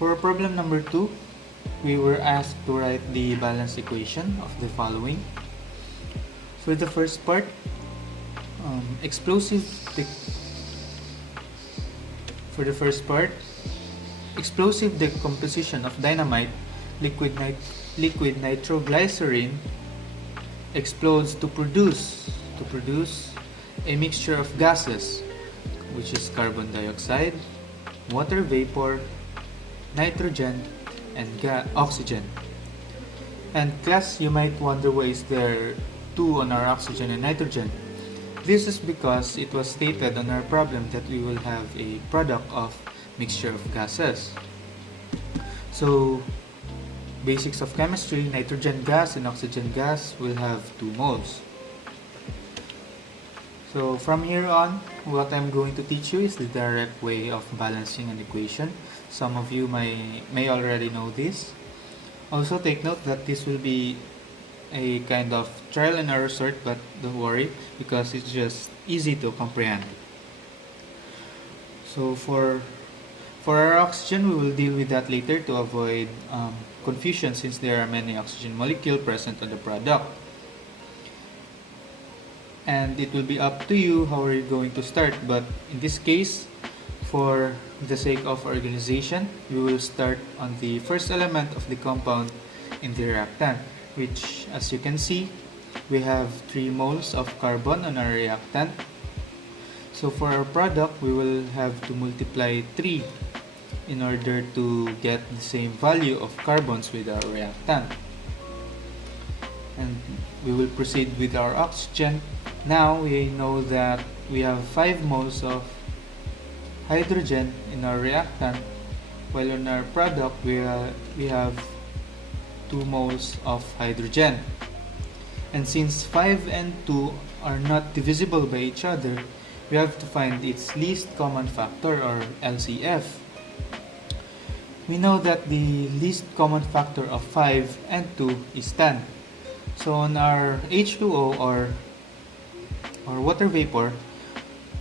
For problem number 2, we were asked to write the balance equation of the following. For the first part, explosive decomposition of dynamite, liquid nitroglycerin explodes to produce a mixture of gases, which is carbon dioxide, water vapor, nitrogen, and oxygen. And class, you might wonder why is there 2 on our oxygen and nitrogen. This is because it was stated on our problem that we will have a product of mixture of gases. So, basics of chemistry, nitrogen gas and oxygen gas will have 2 moles. So from here on, what I'm going to teach you is the direct way of balancing an equation. Some of you may already know this. Also take note that this will be a kind of trial and error sort, but don't worry because it's just easy to comprehend. So for our oxygen, we will deal with that later to avoid confusion since there are many oxygen molecules present on the product. And it will be up to you how are you going to start, but in this case, for the sake of organization, we will start on the first element of the compound in the reactant, which, as you can see, we have 3 moles of carbon on our reactant. So for our product, we will have to multiply 3 in order to get the same value of carbons with our reactant. And we will proceed with our oxygen. Now we know that we have 5 moles of hydrogen in our reactant, while in our product we have 2 moles of hydrogen. And since 5 and 2 are not divisible by each other, we have to find its least common factor, or LCF. We know that the least common factor of 5 and 2 is 10. So on our H2O or water vapor,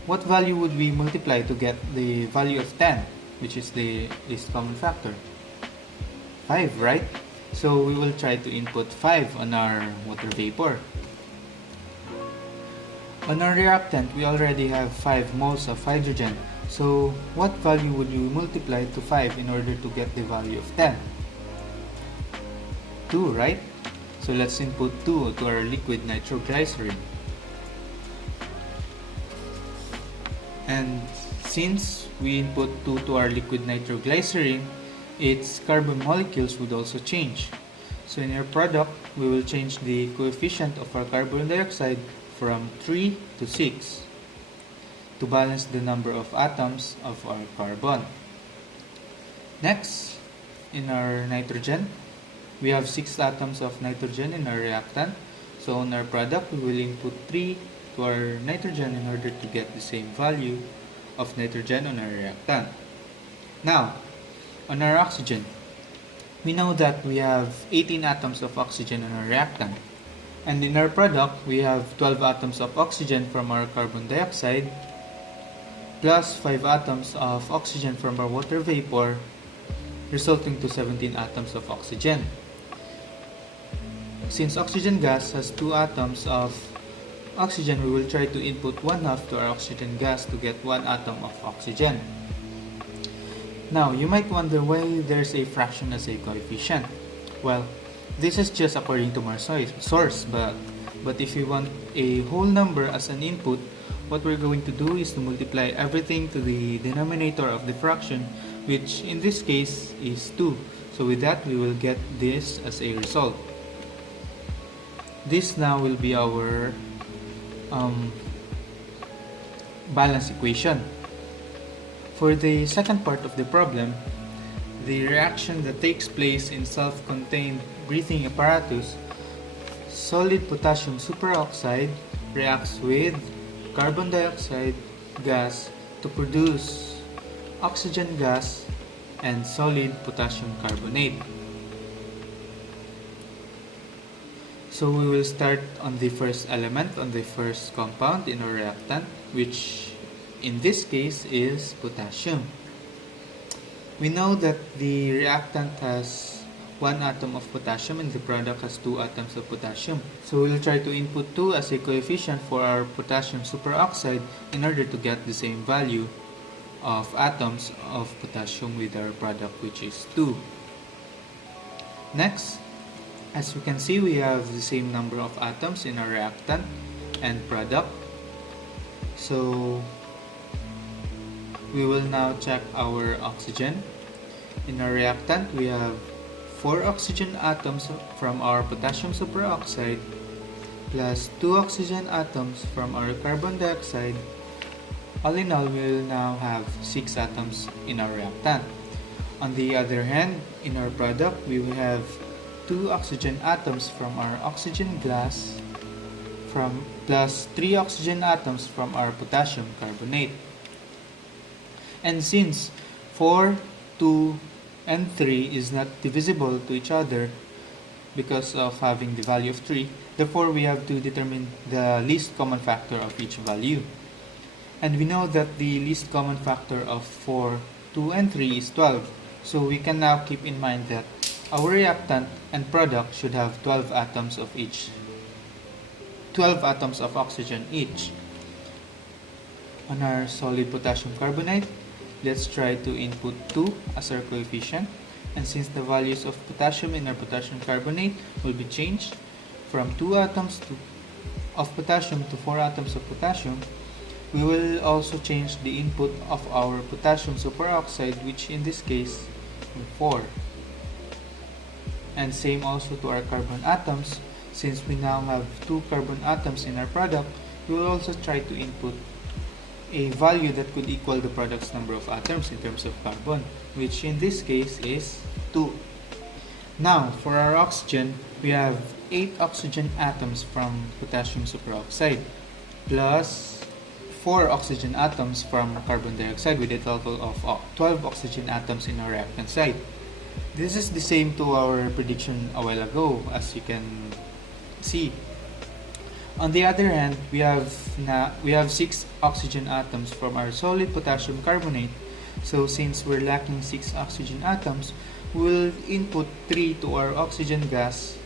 what value would we multiply to get the value of 10, which is the least common factor? 5, right? So we will try to input 5 on our water vapor. On our reactant, we already have 5 moles of hydrogen. So what value would you multiply to 5 in order to get the value of 10? 2, right? So let's input 2 to our liquid nitroglycerin. And since we input 2 to our liquid nitroglycerin, its carbon molecules would also change. So in our product, we will change the coefficient of our carbon dioxide from 3 to 6 to balance the number of atoms of our carbon. Next, in our nitrogen, we have 6 atoms of nitrogen in our reactant. So on our product, we will input 3 to our nitrogen in order to get the same value of nitrogen on our reactant. Now, on our oxygen, we know that we have 18 atoms of oxygen on our reactant. And in our product, we have 12 atoms of oxygen from our carbon dioxide plus 5 atoms of oxygen from our water vapor, resulting to 17 atoms of oxygen. Since oxygen gas has 2 atoms of oxygen, we will try to input 1/2 to our oxygen gas to get 1 atom of oxygen. Now, you might wonder why there's a fraction as a coefficient. Well, this is just according to our source, but if you want a whole number as an input, what we're going to do is to multiply everything to the denominator of the fraction, which in this case is 2. So with that, we will get this as a result. This now will be our balance equation. For the second part of the problem, the reaction that takes place in self-contained breathing apparatus, solid potassium superoxide reacts with carbon dioxide gas to produce oxygen gas and solid potassium carbonate. So we will start on the first element, on the first compound in our reactant, which in this case is potassium. We know that the reactant has 1 atom of potassium and the product has 2 atoms of potassium. So we'll try to input 2 as a coefficient for our potassium superoxide in order to get the same value of atoms of potassium with our product, which is 2. Next, as we can see, we have the same number of atoms in our reactant and product. So we will now check our oxygen. In our reactant, we have 4 oxygen atoms from our potassium superoxide plus 2 oxygen atoms from our carbon dioxide. All in all, we will now have 6 atoms in our reactant. On the other hand, in our product, we will have 2 oxygen atoms from our oxygen gas plus 3 oxygen atoms from our potassium carbonate. And since 4, 2, and 3 is not divisible to each other because of having the value of 3, therefore we have to determine the least common factor of each value. And we know that the least common factor of 4, 2, and 3 is 12. So we can now keep in mind that our reactant and product should have 12 atoms of each, 12 atoms of oxygen each. On our solid potassium carbonate, let's try to input 2 as our coefficient. And since the values of potassium in our potassium carbonate will be changed from 2 atoms of potassium to 4 atoms of potassium, we will also change the input of our potassium superoxide, which in this case is 4. And same also to our carbon atoms. Since we now have 2 carbon atoms in our product, we will also try to input a value that could equal the product's number of atoms in terms of carbon, which in this case is 2. Now, for our oxygen, we have 8 oxygen atoms from potassium superoxide plus 4 oxygen atoms from carbon dioxide with a total of 12 oxygen atoms in our reactant side. This is the same to our prediction a while ago, as you can see. On the other hand, we have 6 oxygen atoms from our solid potassium carbonate. So since we're lacking 6 oxygen atoms, we'll input 3 to our oxygen gas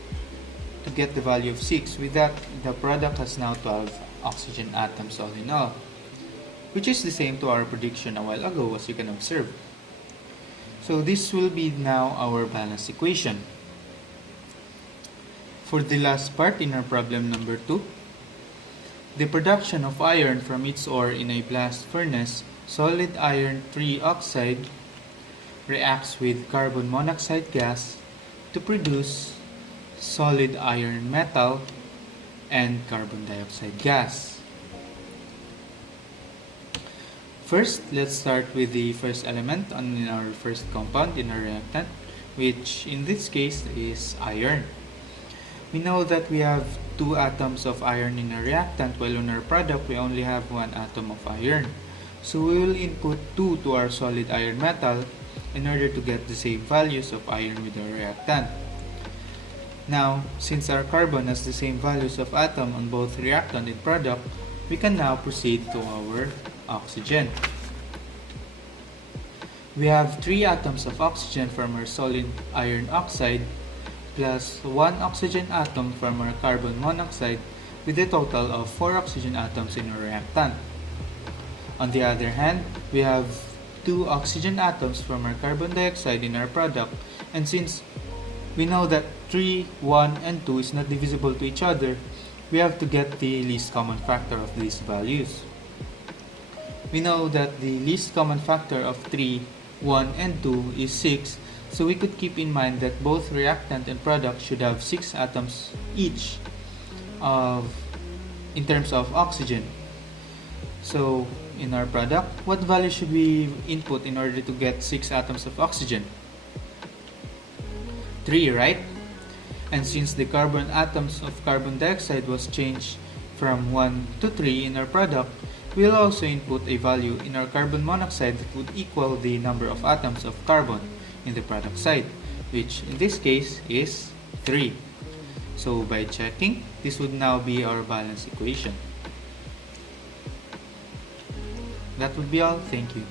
to get the value of 6. With that, the product has now 12 oxygen atoms all in all, which is the same to our prediction a while ago, as you can observe. So this will be now our balance equation. For the last part in our problem number 2, the production of iron from its ore in a blast furnace, solid iron 3 oxide reacts with carbon monoxide gas to produce solid iron metal and carbon dioxide gas. First, let's start with the first element in our first compound in our reactant, which in this case is iron. We know that we have 2 atoms of iron in our reactant, while in our product we only have 1 atom of iron. So we will input 2 to our solid iron metal in order to get the same values of iron with our reactant. Now, since our carbon has the same values of atom on both reactant and product, we can now proceed to our oxygen. We have 3 atoms of oxygen from our solid iron oxide plus 1 oxygen atom from our carbon monoxide with a total of 4 oxygen atoms in our reactant. On the other hand, we have 2 oxygen atoms from our carbon dioxide in our product, and since we know that 3, 1, and 2 is not divisible to each other, we have to get the least common factor of these values. We know that the least common factor of 3, 1, and 2 is 6, so we could keep in mind that both reactant and product should have 6 atoms each in terms of oxygen. So in our product, what value should we input in order to get 6 atoms of oxygen? 3, right? And since the carbon atoms of carbon dioxide was changed from 1 to 3 in our product, we'll also input a value in our carbon monoxide that would equal the number of atoms of carbon in the product side, which in this case is 3. So by checking, this would now be our balance equation. That would be all. Thank you.